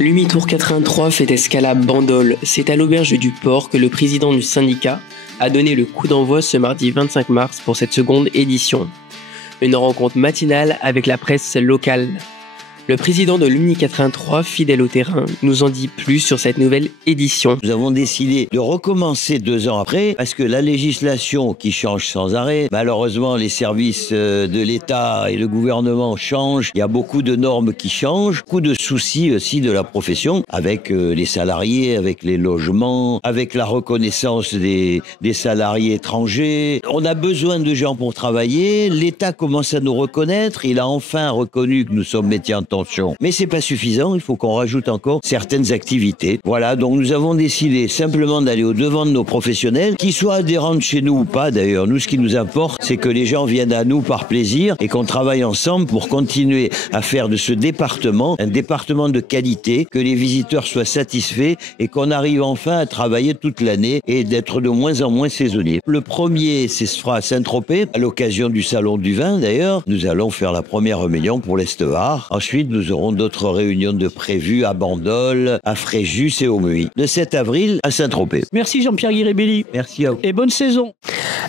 L'Umi Tour 83 fait escale à Bandol. C'est à l'auberge du port que le président du syndicat a donné le coup d'envoi ce mardi 25 mars pour cette seconde édition. Une rencontre matinale avec la presse locale. Le président de l'Umi 83, fidèle au terrain, nous en dit plus sur cette nouvelle édition. Nous avons décidé de recommencer 2 ans après parce que la législation qui change sans arrêt, malheureusement les services de l'État et le gouvernement changent, il y a beaucoup de normes qui changent, beaucoup de soucis aussi de la profession avec les salariés, avec les logements, avec la reconnaissance des salariés étrangers. On a besoin de gens pour travailler, l'État commence à nous reconnaître, il a enfin reconnu que nous sommes métiers en tension. Mais c'est pas suffisant, il faut qu'on rajoute encore certaines activités. Voilà, donc nous avons décidé simplement d'aller au devant de nos professionnels, qu'ils soient adhérents de chez nous ou pas d'ailleurs. Nous, ce qui nous importe, c'est que les gens viennent à nous par plaisir et qu'on travaille ensemble pour continuer à faire de ce département un département de qualité, que les visiteurs soient satisfaits et qu'on arrive enfin à travailler toute l'année et d'être de moins en moins saisonniers. Le premier, ce sera à Saint-Tropez, à l'occasion du Salon du Vin d'ailleurs. Nous allons faire la première réunion pour l'Est-Var. Ensuite, nous aurons d'autres réunions de prévues à Bandol, à Fréjus et au Muy. Le 7 avril à Saint-Tropez. Merci Jean-Pierre Guirébelli. Merci à vous. Et bonne saison.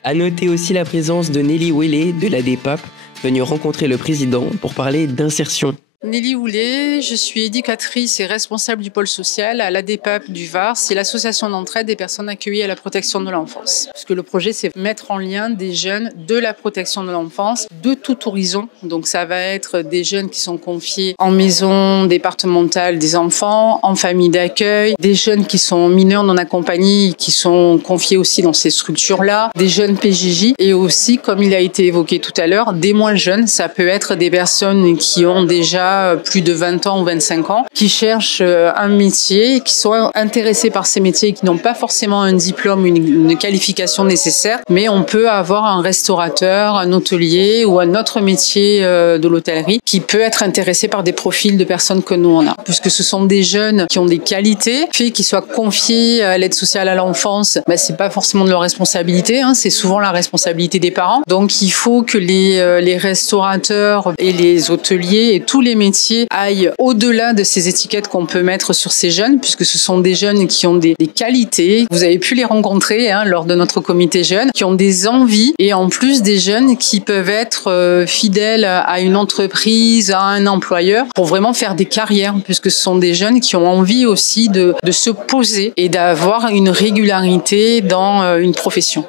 À noter aussi la présence de Nelly Ouellet de la DEPAP, venue rencontrer le président pour parler d'insertion. Nelly Ouellet, je suis éducatrice et responsable du pôle social à l'ADEPAP du Var. C'est l'association d'entraide des personnes accueillies à la protection de l'enfance. Parce que le projet, c'est mettre en lien des jeunes de la protection de l'enfance de tout horizon. Donc ça va être des jeunes qui sont confiés en maison départementale des enfants, en famille d'accueil, des jeunes qui sont mineurs non accompagnés, qui sont confiés aussi dans ces structures-là, des jeunes PJJ et aussi, comme il a été évoqué tout à l'heure, des moins jeunes. Ça peut être des personnes qui ont déjà plus de 20 ans ou 25 ans, qui cherchent un métier, qui sont intéressés par ces métiers et qui n'ont pas forcément un diplôme, une qualification nécessaire, mais on peut avoir un restaurateur, un hôtelier ou un autre métier de l'hôtellerie qui peut être intéressé par des profils de personnes que nous on a. Puisque ce sont des jeunes qui ont des qualités, fait qu'ils soient confiés à l'aide sociale à l'enfance, c'est pas forcément de leur responsabilité, c'est souvent la responsabilité des parents. Donc il faut que les restaurateurs et les hôteliers et tous les métiers aillent au-delà de ces étiquettes qu'on peut mettre sur ces jeunes, puisque ce sont des jeunes qui ont des qualités. Vous avez pu les rencontrer lors de notre comité jeune, qui ont des envies et en plus des jeunes qui peuvent être fidèles à une entreprise, à un employeur, pour vraiment faire des carrières, puisque ce sont des jeunes qui ont envie aussi de se poser et d'avoir une régularité dans une profession.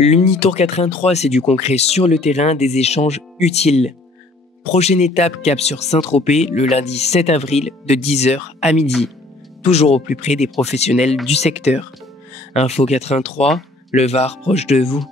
L'Umi Tour 83, c'est du concret sur le terrain, des échanges utiles. Prochaine étape, cap sur Saint-Tropez, le lundi 7 avril de 10h à midi. Toujours au plus près des professionnels du secteur. Info 83, le Var proche de vous.